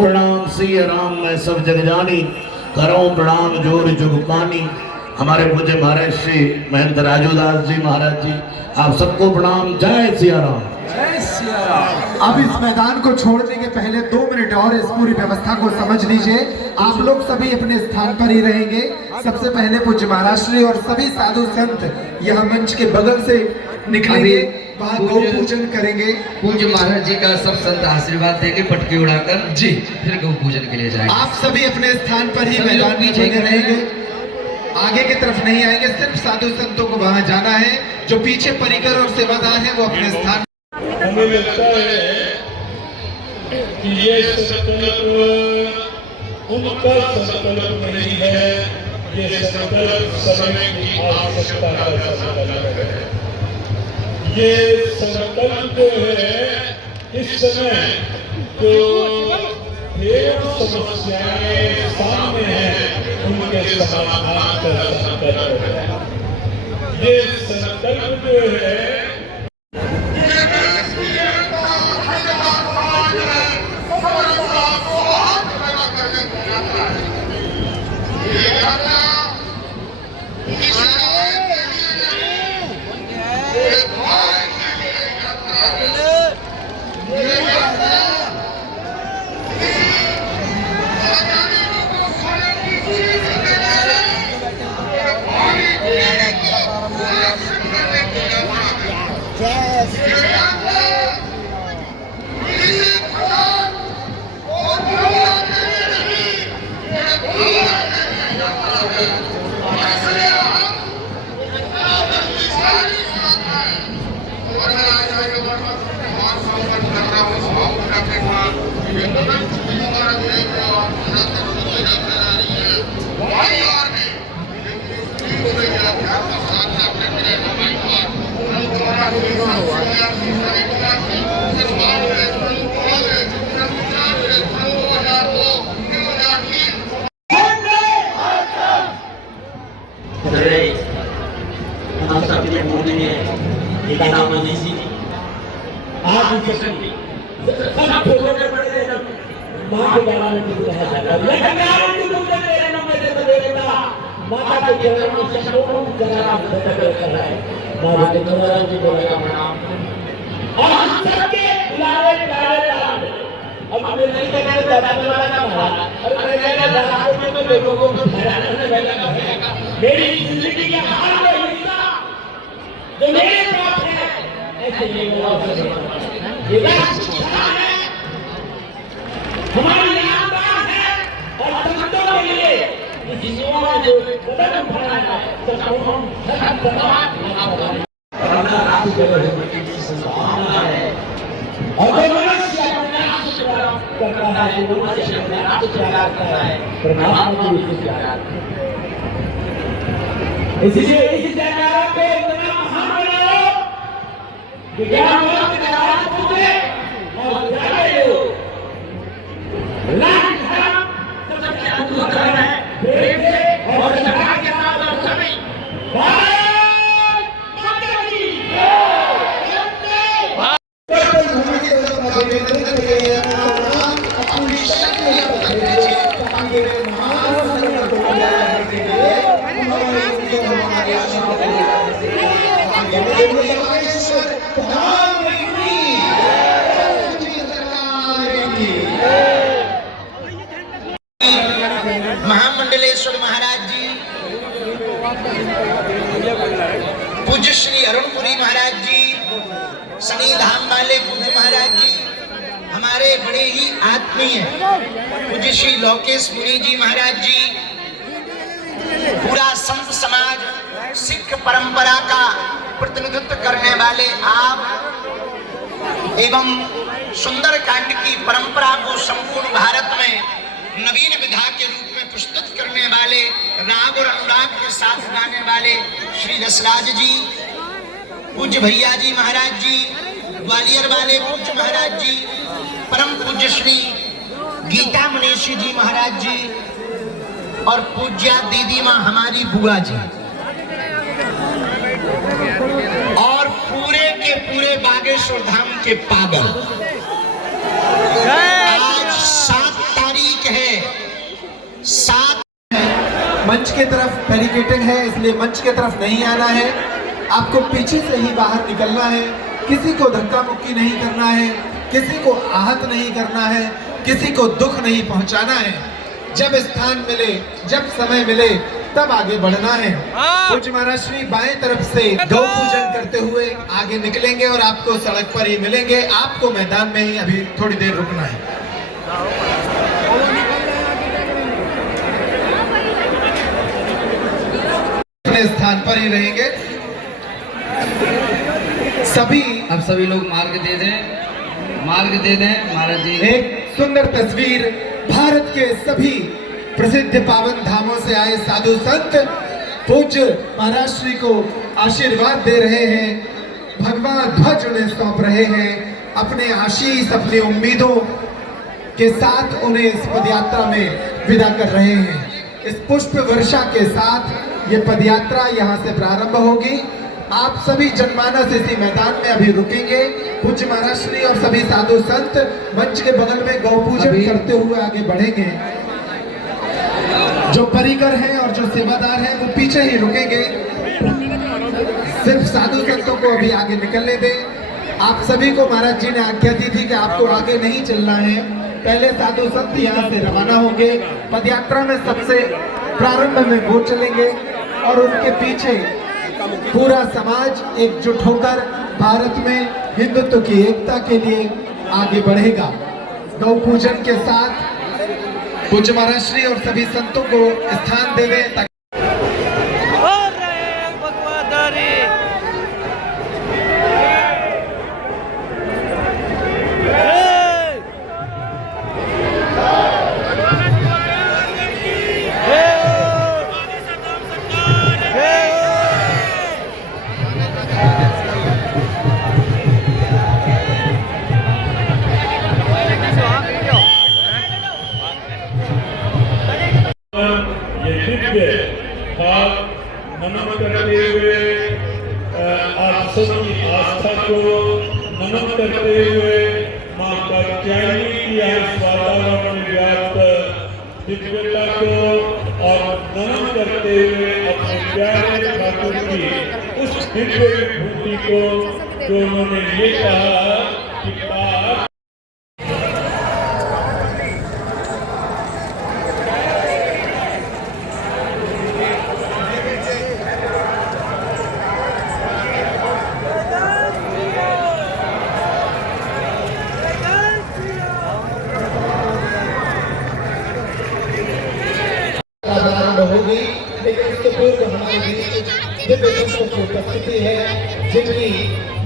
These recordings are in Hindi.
प्रणाम सिया राम मैं सब जग जानी, करो प्रणाम जोर जुगपानी। हमारे पूज्य महाराज श्री महंत राजूदास जी महाराज जी, आप सबको प्रणाम। जय सिया राम। जय सिया राम। अब इस मैदान को छोड़ने के पहले 2 मिनट और इस पूरी व्यवस्था को समझ लीजिए। आप लोग सभी अपने स्थान पर ही रहेंगे। सबसे पहले पूज्य महाराज श्री और सभी साधु संत यह मंच के बगल से निकलेंगे, वहाँ गौ पूजन करेंगे। पूज्य महाराज जी का सब संत आशीर्वाद देंगे पटकी उड़ाकर जी, फिर गौ पूजन के लिए जाएंगे। आप सभी अपने स्थान पर ही मैदान में बने रहेंगे, आगे की तरफ नहीं आएंगे। सिर्फ साधु संतों को वहाँ जाना है। जो पीछे परिकर और सेवादार हैं वो अपने स्थान। हमें लगता है कि ये संकल्प उनका संकल्प नहीं है, ये संकल्प समय की आवश्यकता का संकल्प है। ये संकल्प जो है इस समय जो ढेरों समस्याएं सामने हैं उनके समाधान का संकल्प है। ये संकल्प जो है मेरी जिंदगी का हर हिस्सा जो मेरे पास है ऐसे ये हमारी आवाज है और संतों के लिए इस युवा ने जो कदम उठाया है सबको हम धन्यवाद और जो मनुष्य अपने आप से प्यार करता है, जो मनुष्य अपने आप से प्यार करता है, परमात्मा भी उससे प्यार करता है। इसलिए इस जयकारा को इतना महान बनाओ कि ज्ञान वक्त का राज पूछे और जागे लो। लाख धर्म सबसे अद्भुत धर्म है, प्रेम से और सरकार के साथ और सभी महामंडलेश्वर महाराज जी, पूज्य श्री अरुणपुरी महाराज जी, शनि धाम वाले पूज्य महाराज जी, हमारे बड़े ही आत्मीय पूज्य श्री लोकेश मुनि जी महाराज जी, पूरा संत समाज सिख परंपरा का प्रतिनिधित्व करने वाले आप एवं सुंदरकांड की परंपरा को संपूर्ण भारत में नवीन विधा के रूप में प्रस्तुत करने वाले, राग और अनुराग के साथ गाने वाले श्री रसराज जी, पूज्य भैया जी महाराज जी, ग्वालियर वाले पूज्य महाराज जी, परम पूज्य श्री गीता मनीषी जी महाराज जी और पूज्या दीदी माँ हमारी बुआ जी और पूरे के पूरे बागेश्वर धाम के पागल आज 7 मंच के तरफ बैरिकेडिंग है, इसलिए मंच के तरफ नहीं आना है। आपको पीछे से ही बाहर निकलना है। किसी को धक्का मुक्की नहीं करना है, किसी को आहत नहीं करना है, किसी को दुख नहीं पहुंचाना है। जब स्थान मिले, जब समय मिले, तब आगे बढ़ना है। पूज्य महाराज श्री बाएं तरफ से गौ पूजन करते हुए आगे निकलेंगे और आपको सड़क पर ही मिलेंगे। आपको मैदान में ही अभी थोड़ी देर रुकना है। अपने स्थान पर ही रहेंगे। सभी अब सभी लोग मार्ग दे दें महाराज जी। एक सुंदर तस्वीर भारत के सभी प्रसिद्ध पावन धामों से आए साधु संत पूज्य महाराज श्री को आशीर्वाद दे रहे हैं, भगवान ध्वज उन्हें सौंप रहे हैं, अपने आशीष, अपनी उम्मीदों के साथ उन्हें इस पदयात्रा में विदा कर रहे हैं। इस पुष्प वर्षा के साथ ये पदयात्रा यहाँ से प्रारंभ होगी। आप सभी जनमानस इसी मैदान में अभी रुकेंगे। पूज्य महाराज श्री और सभी साधु संत मंच के बगल में गौ पूजन करते हुए आगे बढ़ेंगे। जो परिकर हैं और जो सेवादार हैं वो पीछे ही रुकेंगे। सिर्फ साधु संतों को अभी आगे निकलने दें। आप सभी को महाराज जी ने आज्ञा दी थी कि आपको आगे नहीं चलना है। पहले साधु संत यहाँ से रवाना होंगे। पदयात्रा में सबसे प्रारंभ में वो चलेंगे और उनके पीछे पूरा समाज एकजुट होकर भारत में हिंदुत्व की एकता के लिए आगे बढ़ेगा। गौ पूजन के साथ पूज्य महाराज श्री और सभी संतों को स्थान दे दें। नमन करते हुए आप सबकी आस्था को नमन करते हुए मां कात्यायनी की इस वातावरण में व्याप्त दिव्यता को और नमन करते हुए अपने प्यारे ठाकुर की उस दिव्य विभूति को जो उन्होंने ये कहा कि पाप होगी, लेकिन इसके पूर्व हमारे बीच दिव्य संतों की उपस्थिति है, जिनकी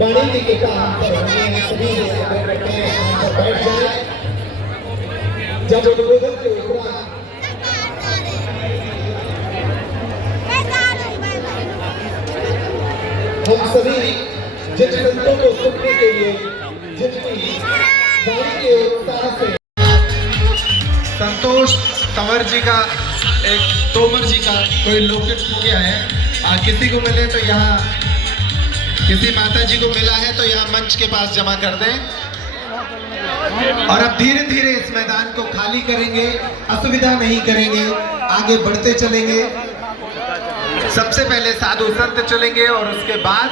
वाणी के काम पर हमें सभी करते हैं पर बैठ जाए। जब उद्बोधन के उपरांत हम सभी जिन संतों को सुनने के लिए जिनकी वाणी के उत्साह से संतोष तंवर जी का एक तोमर जी का कोई लोकेट हो गया है। किसी को मिले तो यहाँ, किसी माता जी को मिला है तो यहाँ मंच के पास जमा कर दें। और अब धीरे धीरे इस मैदान को खाली करेंगे, असुविधा नहीं करेंगे, आगे बढ़ते चलेंगे। सबसे पहले साधु संत चलेंगे और उसके बाद